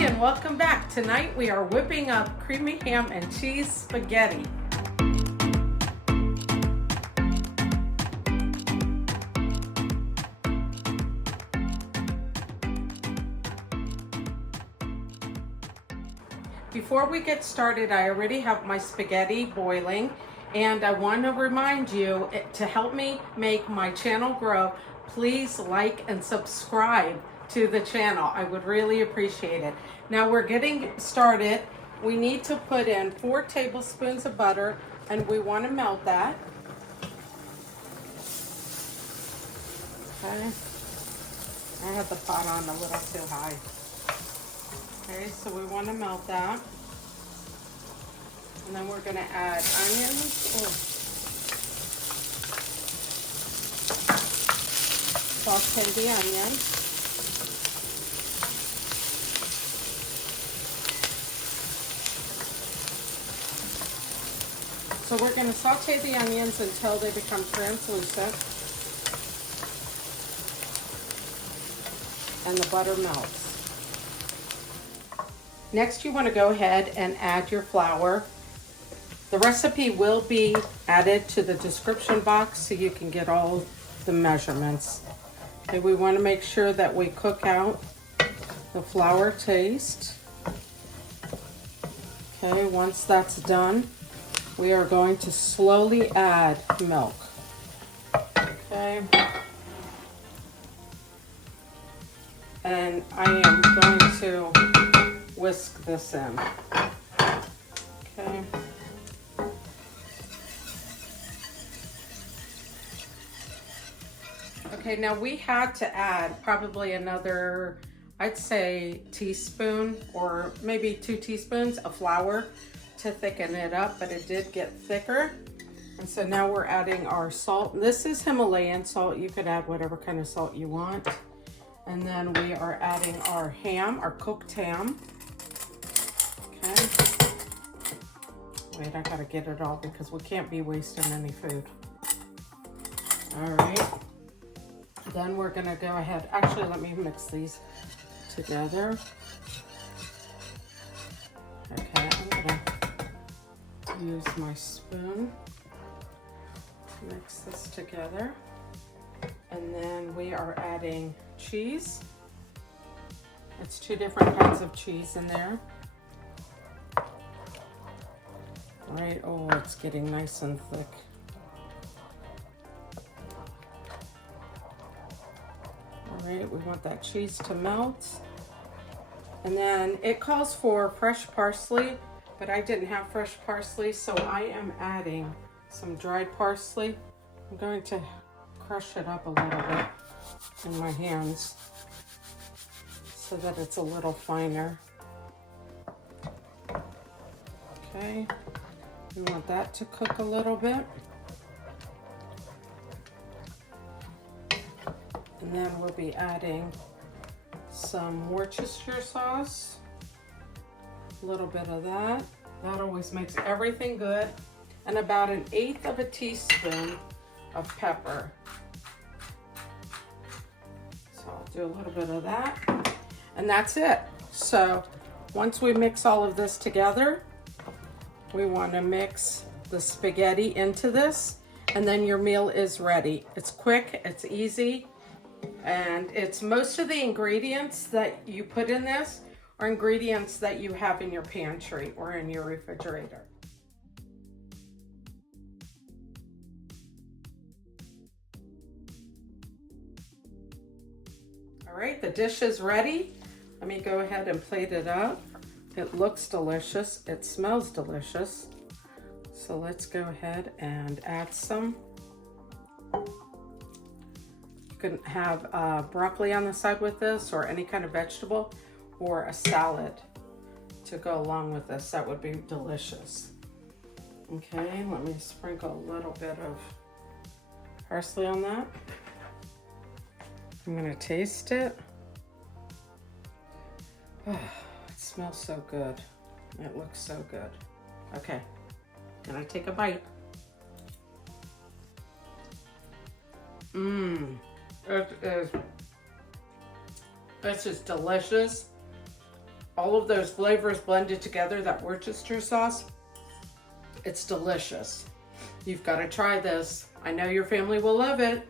and welcome back. Tonight we are whipping up creamy ham and cheese spaghetti. Before we get started, I already have my spaghetti boiling, and I want to remind you to help me make my channel grow, please like and subscribe to the channel. I would really appreciate it. Now we're getting started. We need to put in 4 tablespoons of butter, and we want to melt that. Okay. I had the pot on a little too high. Okay, so we want to melt that. And then we're going to add onions. Saute the onions. So we're going to saute the onions until they become translucent and the butter melts. Next, you want to go ahead and add your flour. The recipe will be added to the description box so you can get all the measurements. Okay, we want to make sure that we cook out the flour taste. Okay, once that's done, we are going to slowly add milk. Okay. And I am going to whisk this in. Okay. Okay, now we had to add probably another, I'd say, teaspoon or maybe 2 teaspoons of flour to thicken it up, but it did get thicker. And so now we're adding our salt. This is Himalayan salt. You could add whatever kind of salt you want. And then we are adding our ham, our cooked ham. Okay. Wait, I gotta get it all because we can't be wasting any food. All right. Then we're gonna go ahead, actually let me mix these together. Okay, I'm gonna use my spoon to mix this together. And then we are adding cheese. It's 2 different kinds of cheese in there. All right, oh, it's getting nice and thick. All right, we want that cheese to melt. And then it calls for fresh parsley, but I didn't have fresh parsley, so I am adding some dried parsley. I'm going to crush it up a little bit in my hands so that it's a little finer. Okay, we want that to cook a little bit. And then we'll be adding some Worcestershire sauce, a little bit of that. That always makes everything good. And about 1/8 of a teaspoon of pepper. So I'll do a little bit of that. And that's it. So once we mix all of this together, we want to mix the spaghetti into this, and then your meal is ready. It's quick, it's easy. And it's most of the ingredients that you put in this are ingredients that you have in your pantry or in your refrigerator. All right, the dish is ready. Let me go ahead and plate it up. It looks delicious. It smells delicious. So let's go ahead and add some. You can have broccoli on the side with this, or any kind of vegetable, or a salad to go along with this. That would be delicious. Okay, let me sprinkle a little bit of parsley on that. I'm gonna taste it. Oh, it smells so good. It looks so good. Okay, can I take a bite? This is delicious. all of those flavors blended together, that Worcestershire sauce, it's delicious. You've got to try this. I know your family will love it.